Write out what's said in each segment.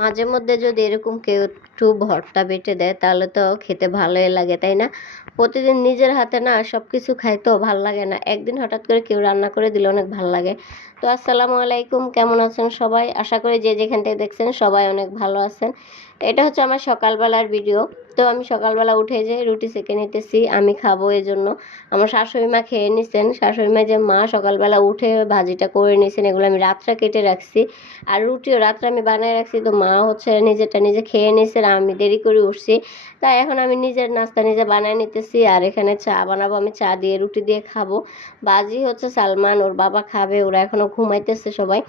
মাঝে মধ্যে যদি এরকম কেউ একটু ভর্তা বেটে দেয় তাহলে তো খেতে ভালোই লাগে, তাই না? প্রতিদিন নিজের হাতে না সব কিছু খাইতেও ভাল লাগে না, একদিন হঠাৎ করে কেউ রান্না করে দিলে অনেক ভাল লাগে। তো আসসালামু আলাইকুম, কেমন আছেন সবাই? আশা করি যে যেখান থেকে দেখছেন সবাই অনেক ভালো আছেন। এটা হচ্ছে আমার সকালবেলার ভিডিও। তো আমি সকালবেলা উঠে যে রুটি সেঁকে নিতেছি, আমি খাবো এই জন্য। আমার শাশুড়ি মা খেয়ে নিছেন, শাশুড়ি মা যে মা সকালবেলা উঠে ভাজিটা করে নিছেন, এগুলো আমি রাত্রে কেটে রাখছি। আর রুটিও রাত্রে আমি বানিয়ে রাখছি, তো মা হচ্ছে নিজেরটা নিজে খেয়ে নিছেন, আমি দেরি করে উঠছি। তাই এখন আমি নিজের নাস্তা নিজে বানিয়ে নিতেছি। আর এখানে চা বানাবো, আমি চা দিয়ে রুটি দিয়ে খাবো। বাজি হচ্ছে সালমান, ওর বাবা খাবে, ওরা এখনো ঘুমাইতেছে সবাই।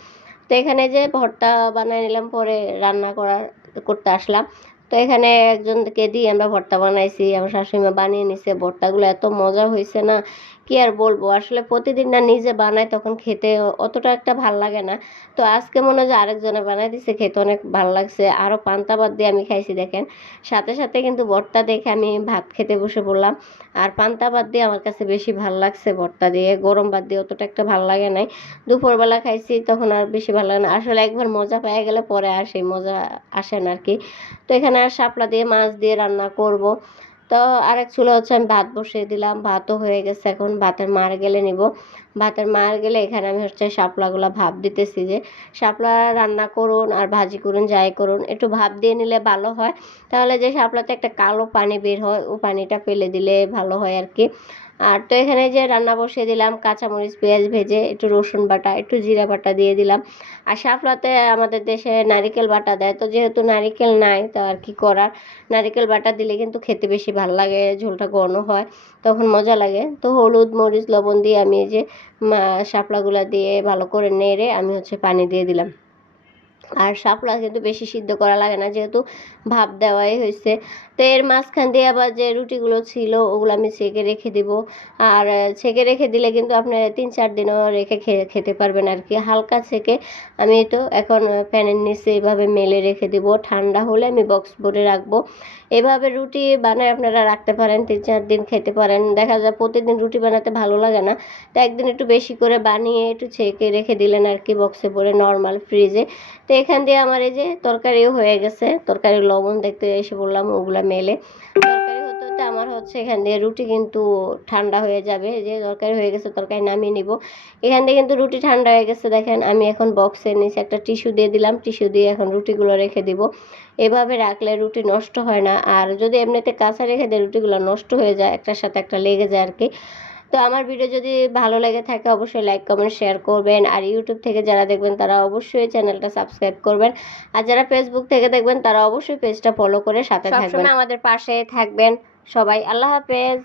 তো এখানে যে ভর্তা বানিয়ে নিলাম, পরে রান্না করতে আসলাম। তো এখানে একজনকে দিয়ে আমরা ভর্তা বানাইছি, আমার শাশুড়ি মা বানিয়ে নিছে। ভর্তাগুলো এত মজা হয়েছে না, কি আর বলবো। আসলে প্রতিদিন না নিজে বানাই তখন খেতে অতটা একটা ভাল লাগে না। তো আজকে মনে হয় যে আরেকজনে বানাই দিছে, খেতে অনেক ভাল লাগছে। আরও পান্তা ভাত দিয়ে আমি খাইছি দেখেন। সাথে সাথে কিন্তু ভর্তা দেখে আমি ভাত খেতে বসে পড়লাম। আর পান্তা ভাত দিয়ে আমার কাছে বেশি ভাল লাগছে, ভর্তা দিয়ে। গরম ভাত দিয়ে অতটা একটা ভাল লাগে নাই। দুপুরবেলা খাইছি তখন আর বেশি ভালো লাগে না। আসলে একবার মজা পেয়ে গেলে পরে আর সেই মজা আসে না আর কি। তো এখানে আর শাপলা দিয়ে মাছ দিয়ে রান্না করব। তো আরেক চুলা হচ্ছে আমি ভাত বসিয়ে দিলাম, ভাতও হয়ে গেছে, এখন ভাতের মার গেলে নিব। ভাতের মার গেলে এখানে আমি হচ্ছে শাপলাগুলা ভাপ দিতেছি, যে শাপলা রান্না করুন আর ভাজি করুন যাই করুন একটু ভাপ দিয়ে নিলে ভালো হয়। তাহলে যে শাপলাতে একটা কালো পানি বের হয়, ও পানিটা ফেলে দিলে ভালো হয় আর কি। আর তো এখানে যে রান্না বসিয়ে দিলাম, কাঁচামরিচ পেঁয়াজ ভেজে একটু রসুন বাটা একটু জিরা বাটা দিয়ে দিলাম। আর শাপলাতে আমাদের দেশে নারিকেল বাটা দেয়, তো যেহেতু নারিকেল নাই তো আর কি করার, নারিকেল বাটা দিলে কিন্তু খেতে বেশি ভালো লাগে, ঝোলটা ঘন হয়, তখন মজা লাগে। তো হলুদ মরিচ লবণ দিয়ে আমি এই যে শাপলাগুলা দিয়ে ভালো করে নেড়ে আমি হচ্ছে পানি দিয়ে দিলাম। আর শাপলা কিন্তু বেশি সিদ্ধ করা লাগে না, যেহেতু ভাপ দেওয়াই হয়েছে। তো এর মাঝখান দিয়ে আবার যে রুটিগুলো ছিল ওগুলো আমি ছেঁকে রেখে দিব। আর ছেঁকে রেখে দিলে কিন্তু আপনি 3-4 দিনও রেখে খেতে পারবেন আর কি। হালকা ছেঁকে আমি তো এখন প্যানের নিচে এভাবে মেলে রেখে দিব, ঠান্ডা হলে আমি বক্স ভরে রাখবো। এভাবে রুটি বানায় আপনারা রাখতে পারেন, 3-4 দিন খেতে পারেন। দেখা যায় প্রতিদিন রুটি বানাতে ভালো লাগে না, তো একদিন একটু বেশি করে বানিয়ে একটু ছেঁকে রেখে দিলেন আর কি বক্সে ভরে নর্মাল ফ্রিজে। তো এখান দিয়ে আমার এই যে তরকারিও হয়ে গেছে, তরকারির লবণ দেখতে এসে বললাম, ওগুলা মেলে তরকারি হতে হতে আমার হচ্ছে এখান দিয়ে রুটি কিন্তু ঠান্ডা হয়ে যাবে। যে তরকারি হয়ে গেছে, তরকারি নামিয়ে নিব। এখান দিয়ে কিন্তু রুটি ঠান্ডা হয়ে গেছে দেখেন। আমি এখন বক্সের নিচে একটা টিস্যু দিয়ে দিলাম, টিস্যু দিয়ে এখন রুটিগুলো রেখে দিব। এভাবে রাখলে রুটি নষ্ট হয় না, আর যদি এমনিতে কাঁচা রেখে দেয় রুটিগুলো নষ্ট হয়ে যায়, একটার সাথে একটা লেগে যায় আর কি। তো আমার ভিডিও যদি ভালো লেগে থাকে অবশ্যই লাইক কমেন্ট শেয়ার করবেন। আর ইউটিউব থেকে যারা দেখবেন তারা অবশ্যই চ্যানেলটা সাবস্ক্রাইব করবেন। আর যারা ফেসবুক থেকে দেখবেন তারা অবশ্যই পেজটা ফলো করে সাথে থাকবেন, সবসময় আমাদের পাশে থাকবেন। সবাই আল্লাহ হাফেজ।